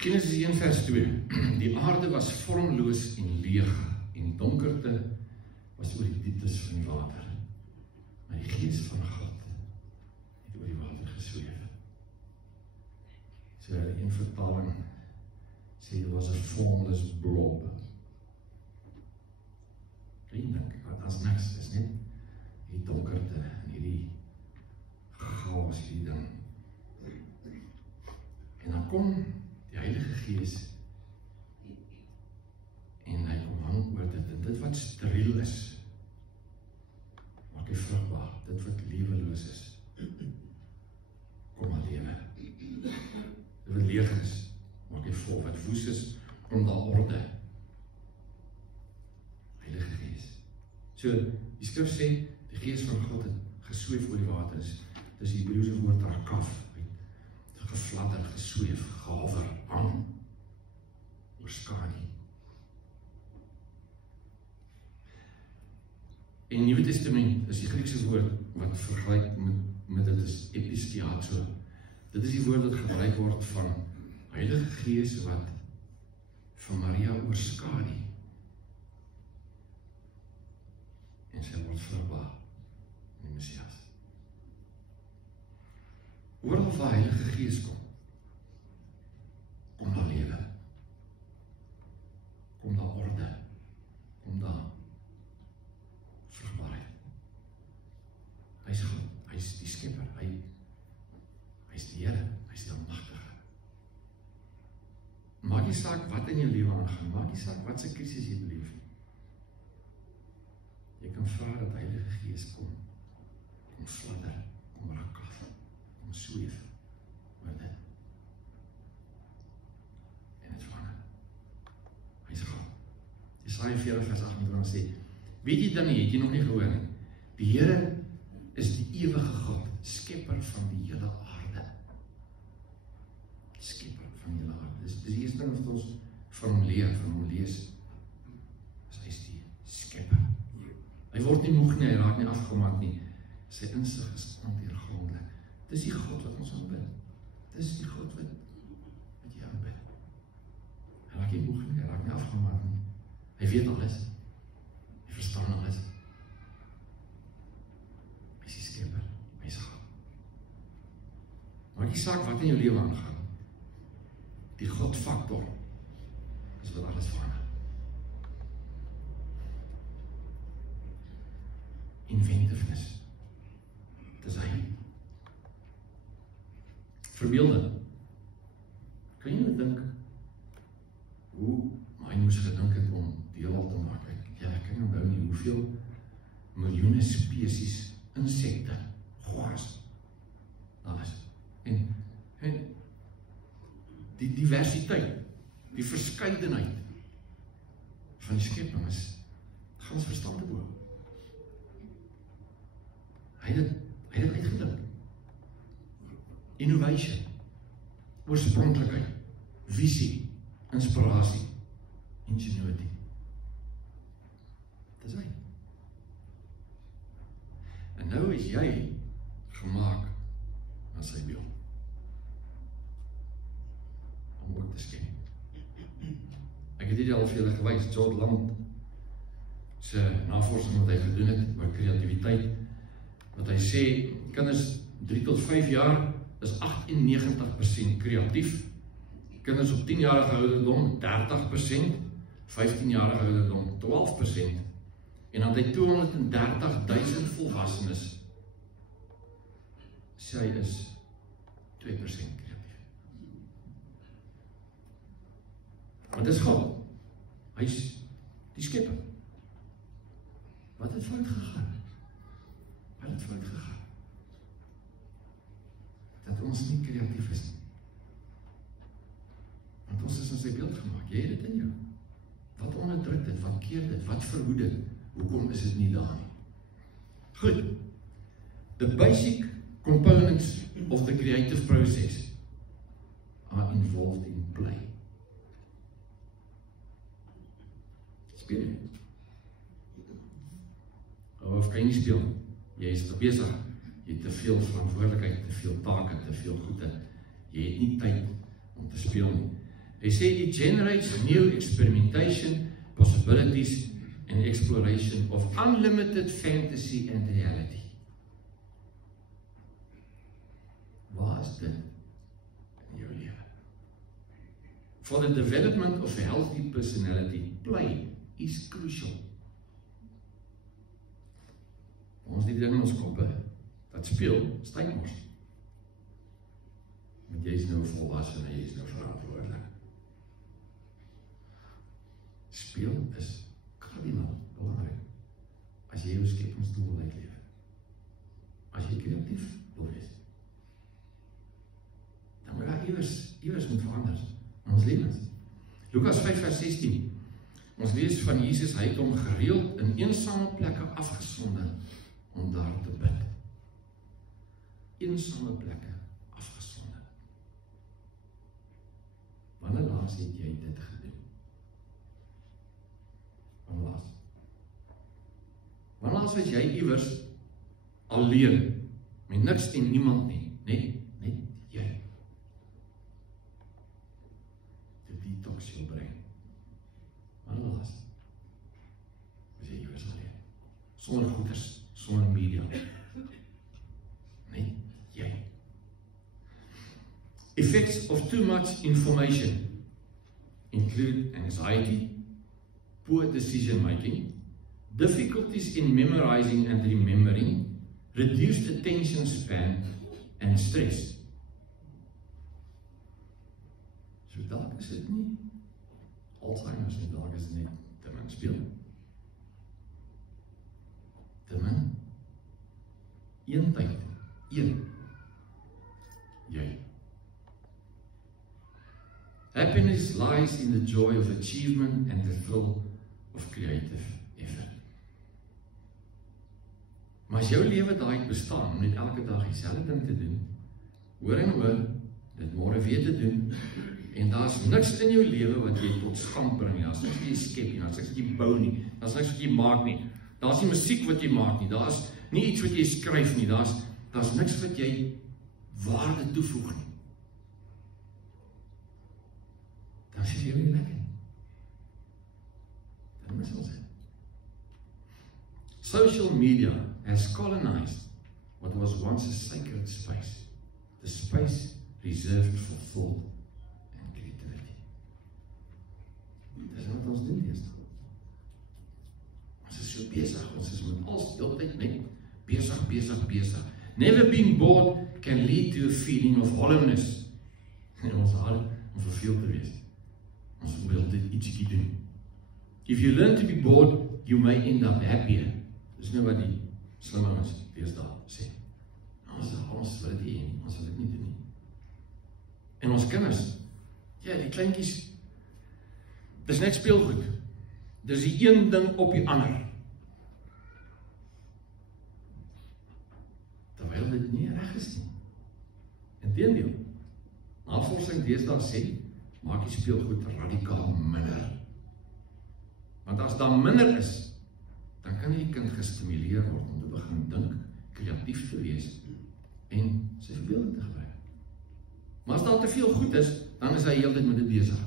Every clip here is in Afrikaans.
Genesis 1 vers 2. Die aarde was vormloos en leeg, en donkerte was oor die dieptes van die water. Maar die gees van God het oor die water gesweef. So in vertaling sê, there was a formless blob. Ek dink, dat is niks, is net die donkerte en hierdie chaos, hierdie ding. En dan kom die Heilige Gees en hy kom hang oor dit, en dit wat steriel is, maak hy vrugbaar, dit wat leweloos is, kom maar lewe. Dit wat leeg is, maak hy vol, wat woes is, kom daar orde. Heilige Gees. So, die skrif sê, die Gees van God het gesweef oor die water is, dis die Hebreëse woord rakaf, gefladder, gesweef, gehaver, hang, oorskanie. En Nuwe Testament is die Griekse woord wat vergelyk met dit is episkiazo. Dit is die woord wat gebruik word van Heilige Gees wat van Maria oorskanie. En sy word vrugbaar in die Messias. Ooral waar Heilige Gees kom daar lewe, kom daar orde, kom daar vrugbaarheid. Hy is God, hy is die skepper, hy is die Here, hy is die Almagtige. Maak nie saak wat in jou lewe aangaan, maak nie saak wat se krisis jy beleef. Jy kan vra dat Heilige Gees kom fladder, kom rakaf, kom sweef oor dit. En het verander. Hy is God. Jesaja 40 vers 28 sê, weet jy dan nie, het jy nog nie gehoor nie, die Here is die ewige God, skepper van die hele aarde. Skepper van die hele aarde. Dis die eerste ding wat ons van hom leer, van hom lees, is hy is die skepper. Hy word nie moeg nie, hy raak nie afgemaak nie. Sy insig is ondeurgrondelik. Dis die God wat ons aanbid. Dis die God wat jy aanbid. Hy raak nie moeg nie, hy raak nie afgemaak nie. Hy weet alles. Hy verstaan alles. Hy is die skepper. Hy is God. Maar die saak wat in jou lewe aangaan, die God-faktor is wat alles verander. Inventiveness. Dis hy. Verbeelde. Kan jy nou dink hoe hy moes gedink het om deel te maak? Ek kan onthou nie hoeveel miljoene spesies insekte, gaas, alles. En die diversiteit, die verskeidenheid van die skepping is gans verstand te bo. Hy het uitgedink. Innovation, oorspronklikheid, visie, inspirasie, ingenuity. Dis hy. En nou is jy gemaak na sy beeld. Om ook te skep. Ek het dit al vir julle gewys, George Lamb se navorsing wat hy gedoen het oor kreatiwiteit, wat hy sê, kinders 3 tot 5 jaar is 98% kreatief, kinders op 10-jarige ouderdom 30%, 15-jarige ouderdom 12%, en dan het hy 230.000 volwassenes, sê hy is 2% kreatief. Want dit is God, hy is die skepper. Wat het fout gegaan? Wat het fout gegaan? Dat ons nie kreatief is nie. Want ons is in sy beeld gemaak. Jy het dit in jou. Wat onderdruk dit? Wat keer dit? Wat verhoed dit? Hoekom is dit nie daar nie? Goed. The basic components of the creative process are involved in play. Speel jy? Of kan jy nie speel? Jy is te besig. Jy het te veel verantwoordelikheid, te veel take, te veel goede. Jy het nie tyd om te speel nie. Hy sê, it generates new experimentation, possibilities, and exploration of unlimited fantasy and reality. Waar is dit in jou lewe? For the development of a healthy personality, play is crucial. Ons die ding in ons koppe, dat speel, stykmors. Want jy is nou volwassen en jy is nou verantwoordelik. Speel is kardinaal belangrijk. As jy jou skepingsdoel wil uitleef. As jy kreatief wil wees. Dan moet daar iewers moet verander in ons lewens. Lukas 5 vers 16. Ons lees van Jesus, hy het hom gereeld in eensame plekke afgesonder om daar te bid. Eensame plekke afgesonder. Wanneer laas het jy dit gedoen? Wanneer laas? Wanneer laas was jy iewers alleen, met niks en niemand nie, net jy. Dit detox jou brein. Wanneer laas? Was jy iewers alleen? Sonder goeders, sonder media. Net jy. Effects of too much information include anxiety, poor decision making, difficulties in memorizing and remembering, reduced attention span, and stress. So dalk is dit nie Alzheimer's nie, dalk is dit net te min speel. Te min. Een tyd. Jy. Happiness lies in the joy of achievement and the thrill of creative effort. Maar as jou lewe daai bestaan om net elke dag dieselfde ding te doen, hoor en hoor, dit môre weer te doen, en daar's niks in jou lewe wat jy tot stand bring nie, daar's niks wat jy skep nie, daar's niks wat jy bou nie, daar's niks wat jy maak nie, daar's nie musiek wat jy maak nie, daar's nie iets wat jy skryf nie, daar's niks wat jy waarde toevoeg nie. Dan sê jy nie lekker nie. Dan mis ons dit. Social media has colonized what was once a sacred space, the space reserved for thought and creativity. Dis wat ons doen deesdae. Ons is so besig, ons is met alles heeltyd net besig. Never being bored can lead to a feeling of hollowness. En ons hart om verveeld te wees. Ons wil dit ietsie doen. If you learn to be bored, you may end up happier. Dis nou wat die slimme ons deesdae sê. Ons wil dit nie, ons wil dit nie doen nie. En ons kinders, ja, die kleintjies, dis net speelgoed. Dis die een ding op die ander. Terwyl dit nie reg is nie. Inteendeel, navorsing deesdae sê, maak die speelgoed radikaal minder. Want as daar minder is, dan kan die kind gestimuleer word om te begin dink, kreatief te wees en sy verbeelding te gebruik. Maar as daar te veel goed is, dan is hy heeltyd met dit besig.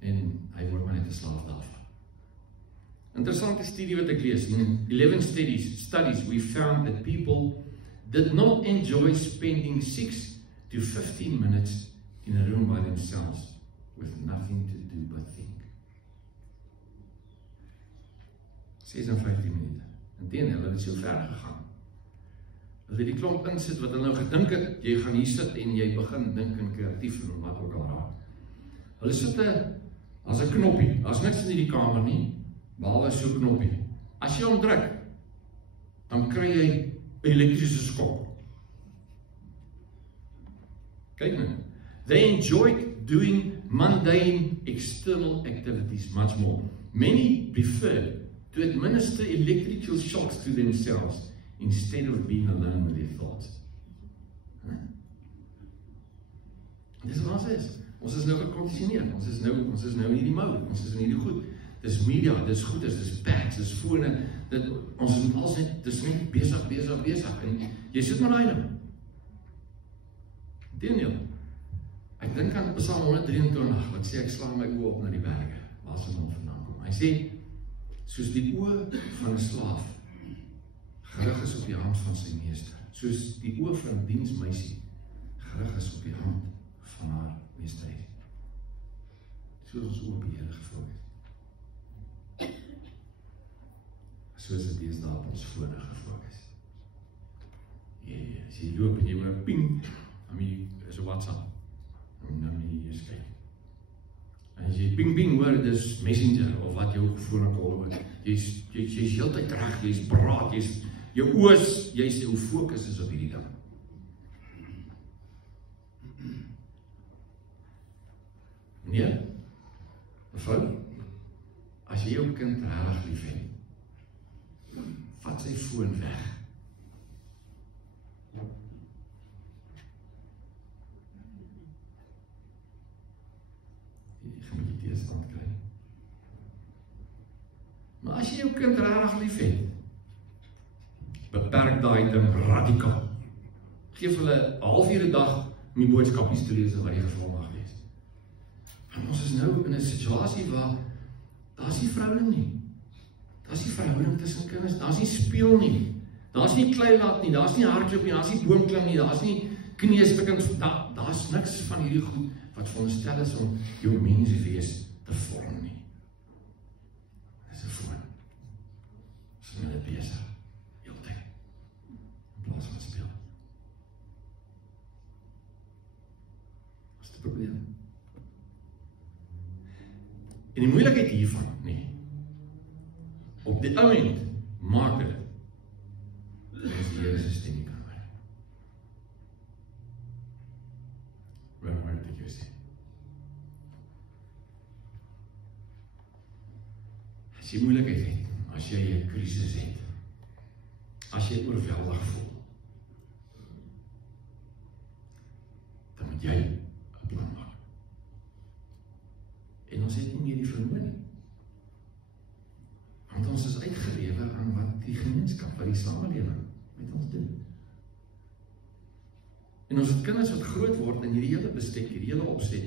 En hy word maar net 'n slaaf daarvan. Interessante studie wat ek lees. In 11 studies we found that people did not enjoy spending 6 to 15 minutes in a room by themselves with nothing to do but think. 6 en 15 minute. Inteendeel, hulle het so ver gegaan. Hulle het die klomp insit wat hulle nou gedink het, jy gaan hier sit en jy begin dink en kreatief en wat ook al raak. Hulle sit as 'n knoppie, daar's niks in hierdie kamer nie, behalwe so 'n knoppie. As jy hom druk, dan kry jy 'n elektriese skok. Kyk nou. They enjoyed doing mundane external activities much more. Many preferred to administer electrical shocks to themselves instead of being alone with their thoughts. Dis wat ons is. Ons is nou gekondisioneer. Ons is nou in hierdie mode. Ons is in hierdie goed. Dis media, dis goeders, dis pads, dis fone. Ons moet alles net, dis net besig. En jy sit maar daai nou. Daniel, Ek dink aan Psalm 123, wat sê, ek slaan my oë op na die berge, waar sal hom vandaan kom. Hy sê, soos die oë van 'n slaaf, gerig is op die hand van sy meester, soos die oë van 'n diensmeisie, gerig is op die hand van haar meesteres. Soos ons oë op die Here gefokus. Soos dit deesdae op ons fone gefokus. As jy loop en jy hoor ping, dan is 'n WhatsApp. En nou nie eers kyk. En as jy ping ping hoor, dis Messenger of wat jou foon ook al hoor. Jy's heeltyd reg, jy's paraat, jou oë, jou fokus is op hierdie ding. Nee, mevrou, as jy jou kind regtig liefhet, vat sy foon weg. Jy gaan met die teestand kry. Maar as jy jou kind regtig liefhet, beperk daai ding radikaal. Geef hulle 'n halfuur 'n dag om die boodskapies te lees wat die geval mag wees. En ons is nou in 'n situasie waar daar's nie verhouding nie. Daar's nie verhouding tussen kinders, daar's nie speel nie. Daar's nie klei laat nie, daar's nie hardloop nie, daar's nie boomklim nie, daar's nie kneusstukkings, daar's niks van hierdie goed wat veronderstel is om jou menswees te vorm nie. Dis 'n foon. Ons is net besig, heeltyd, in plaas van speel. Wat is die probleem? En die moeilikheid hiervan, nee, op die oomblik maak dit as die Here se stem nie kan hoor. Waar het ek jou sê? As jy moeilikheid het, as jy 'n krisis het, as jy oorweldig voel, dan moet jy 'n plan maak. En ons het nie meer die vermoë nie. Want ons is uitgelewe aan wat die gemeenskap, wat die samelewing met ons doen. En ons het kinders wat groot word in hierdie hele bestek, hierdie hele opset,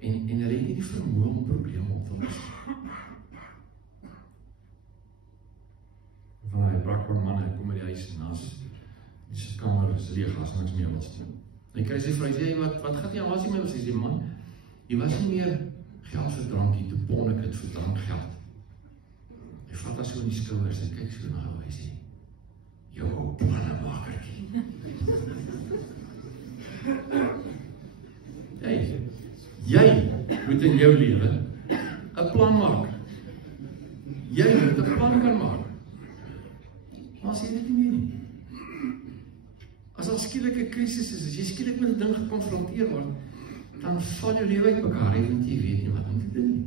en hulle het nie die vermoë om probleme op te los. Van die brakman manne kom by die huis en die sitkamer is leeg, as niks meer wat doen. En kry sy vrou, sê, wat gaat jy aan, was jy met? Sy sê, man, jy was nie meer geld vir drankie, toe pon ek het vir drankgeld. Hy vat as so in die skouwers en kyk so na hoe hy sê, jou ou plannemakerkie. Jy moet in jou lewe 'n plan maak. Jy moet 'n plan kan maak. Maar as jy dit nie nie. As daar skielike krisis is, as jy skielik met 'n ding gekonfronteer word, dan val jou lewe uit mekaar, want jy weet nie wat om te doen nie.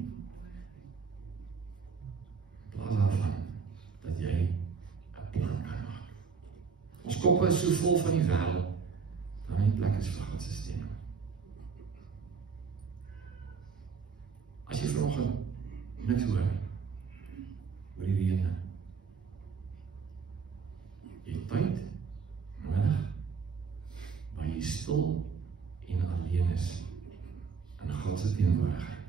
In plaas daarvan, dat jy 'n plan kan maak. Ons koppe is so vol van die wêreld, dan nie plek is vir God se stem. As jy vanoggend niks hoor, oor die rede, jy het tyd nodig, waar jy stil en alleen is, in God se teenwoordigheid,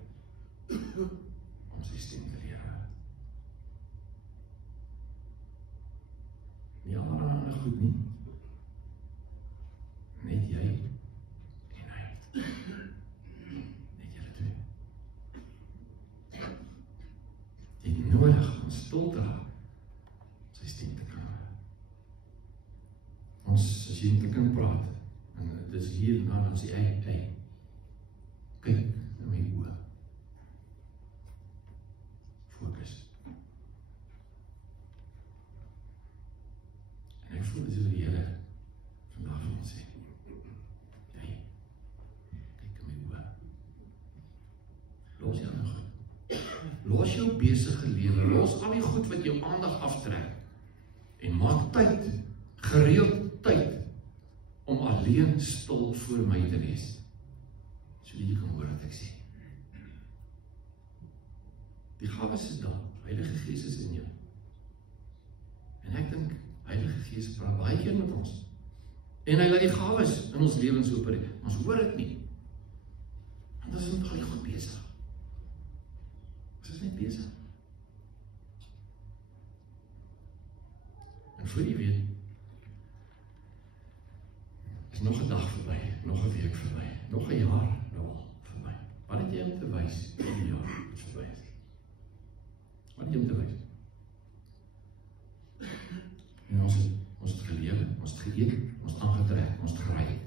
om sy stem te leer. Nie allerhande goed nie, net jy en hy. Net julle twee. Jy het nodig om stil te raak, sy stem te kan hoor. Ons, as jy met 'n kind praat, en dit is hier en dan sê hy, kyk na my oë. Fokus. En ek voel dis hoe die Here vandag vir ons sê. Jy, kyk na my oë. Los jou nog. Los jou besige lewe, los al die goed wat jou aandag aftrek. En maak tyd, gereeld tyd, om alleen stil voor my te wees. Sodat jy kan hoor wat ek sê. Die gawes is daar, Heilige Gees is in jou. En ek dink, Heilige Gees praat baie keer met ons. En hy laat die gawes in ons lewens opereer. Ons hoor dit nie. Ons is met al die goed besig. Ons is net besig. En voor jy weet, is nog 'n dag verby, nog 'n week verby, nog 'n jaar nou al verby. Wat het jy om te wys vir die jaar wat verby is? Wat het jy om te wys? En ons het gelewe, ons het geëet, ons het aangetrek, ons het gery,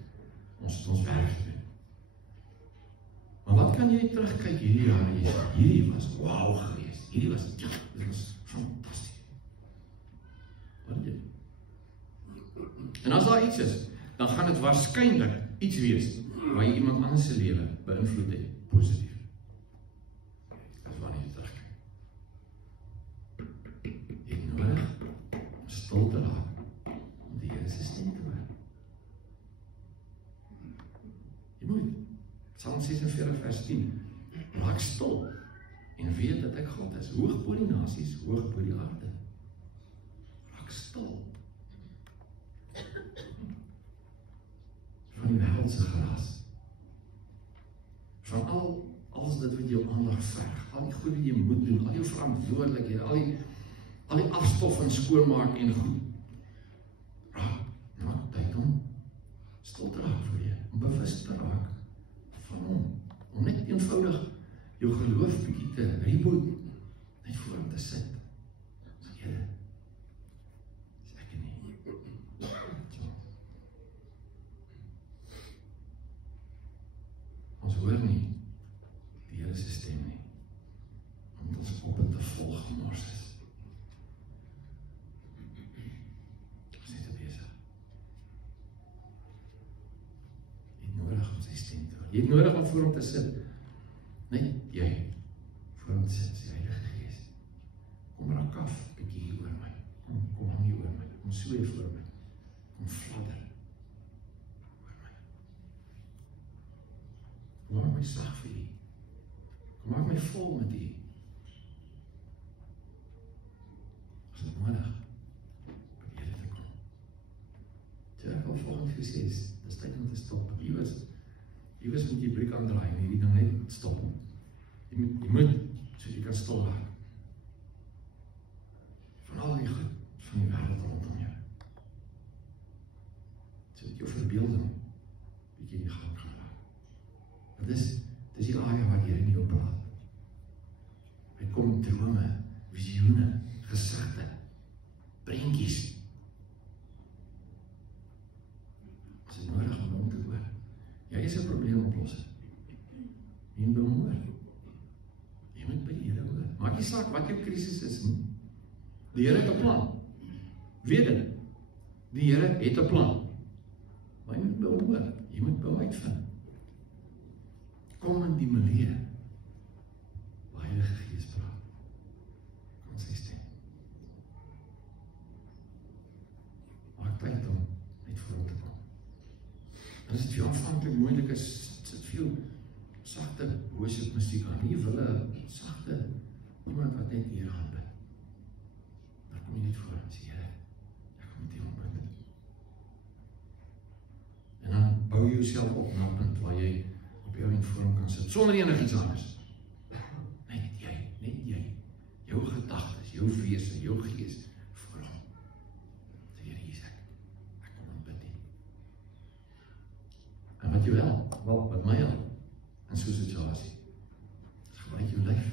ons het ons werk gedoen. Maar wat kan jy terugkyk hierdie jaar en jy sê, hierdie was wauw geweest, hierdie was, ja, dit was fantastisch. Wat het jy? En as daar iets is, dan gaan dit waarskynlik iets wees waar jy iemand anders se lewe beïnvloed het, positief. As wanneer jy terugkyk. Jy het nodig om stil te raak, om die Here se stem te hoor. Jy moet, Psalm 46 vers 10, raak stil en weet dat ek God is, hoog bo die nasies, hoog bo die aarde. Raak stil. Van die wêreldse geraas. Van alles dit wat jou aandag verg, al die goed wat jy moet doen, al jou verantwoordelikhede, al die afstof en skoonmaak en goed. Raak tyd om stil te raak vir jy, om bewus te raak van hom, om net eenvoudig jou geloof bietjie te reboot, net voor hom te sit. Here, dis ek nie. Ons hoor nie die Here se stem nie, omdat ons op en te vol gemors is. Ons is te besig. Jy het nodig om sy stem te hoor. Jy het nodig om voor hom te sit. Net jy voor hom te sit, sy Heilige Gees. Kom raak af, bietjie hier oor my. Kom hang hier oor my. Kom sweef voor my. Kom fladder. Kom maak my sag vir U. Kom maak my vol met U. As dit nodig, om Here te kom. So ek wil volgende gesê, dis tyd om te stop. Iewers moet jy briek aandraai en hierdie ding net stop. Jy moet, so jy kan stil raak. Van al die goed, van die wêreld rondom jou. So dat jou verbeelding bietjie in die gang kan raak. Dis die area waar Here nie op praat. Hy kom drome, visioene, gesigte, prentjies. Is dit nodig om hom te hoor? Jy is 'n probleemoplosser. Jy moet hom hoor. Jy moet by die Here hoor. Maak nie saak wat jou krisis is nie. Die Here het 'n plan. Weet dit. Die Here het 'n plan. Maar jy moet by hom hoor. Jy moet by hom uitvind. Kom in die manier waar Heilige Gees praat. Kom sy stem. Maak tyd om net voor hom te kom. En as dit vir jou aanvanklik moeilik is, sit veel sagte worship musiek aan. Nie wil 'n sagte iemand wat net hier gaan bid. Dan kom jy net voor en sê, Here, ek kom met U ontmoet. En dan bou jy jouself op na 'n punt waar jy op jou en voor hom kan sit, sonder enigiets anders. Net jy, jou gedagtes, jou wese, jou gees, voor hom. Sê, Here, hier is ek kom ontbid U. En wat jou help, wat my help, in so'n situasie, is gebruik jou lyf.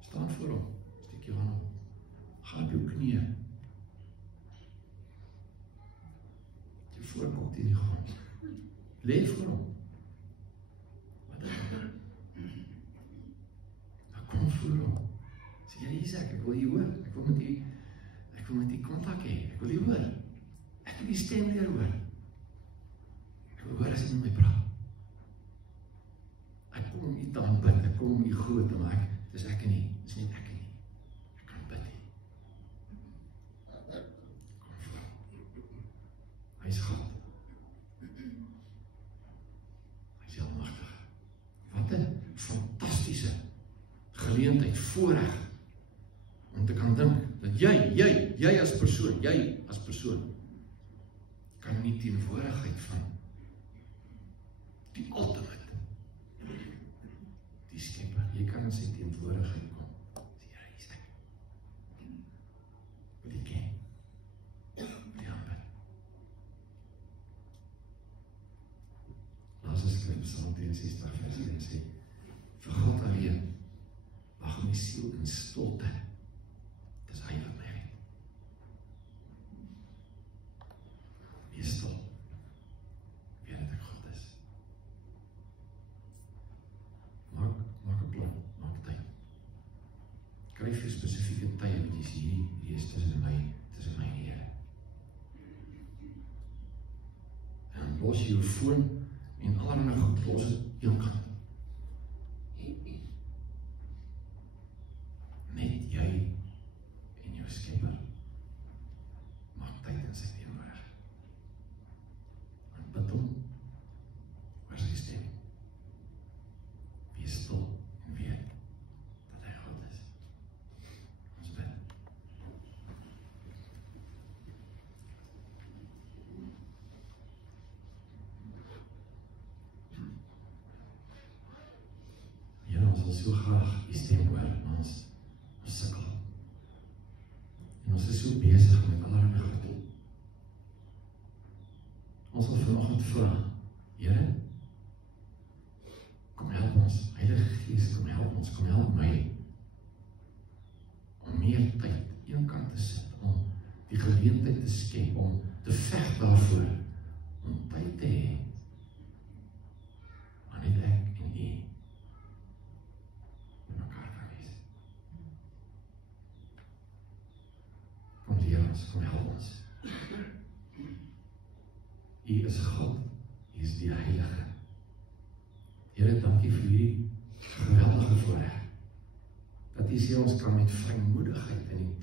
Staan voor hom, steek jou hand op, ga op jou knieë, jou voorkop teen die grond, leef voor hom. Kom voor hom. Sê, Here, hier is ek wil U hoor. Ek wil met U kontak hê. Ek wil U hoor. Ek wil U stem leer hoor. Ek wil hoor as U met my praat. Ek kom om U te aanbid. Ek kom om U groot te maak. Dis ek nie. Dis nie ek nie. Ek kan bid nie. Kom voor hom. Hy is God. Hy is almagtig. Wat 'n fantastiese geleentheid, voorreg, om te kan dink, dat jy as persoon, kan nie teenwoordigheid van die ultimate 62 vers 1 sê, vir God alleen, wag my siel in stilte, dis hy wat my red. Wees stil, weet dat ek God is. Maak 'n plan, maak tyd. Kry vir spesifieke tye wat jy sê, hierdie is tussen my en die Here. En los jou foon en allerlei goed, los het jou kant. Net jy en jou Skepper maak tyd in sy teenwoordigheid. En bid hom oor sy stem. Wees stil en weet dat hy God is. Ons bid. Ja, ons wil so graag die stem hoor, maar ons sukkel. En ons is so besig met allerlei goed. Ons wil vanoggend vra, Here, kom help ons, Heilige Gees, kom help ons, kom help my, om meer tyd eenkant te sit, om die geleentheid te skep, om te veg daarvoor, om tyd te hê, maar net ek en U met mekaar kan wees. Kom leer ons, kom help ons. U is God, U is die Heilige. Here, dankie vir hierdie geweldige voorreg, dat U sê ons kan met vrymoedigheid in die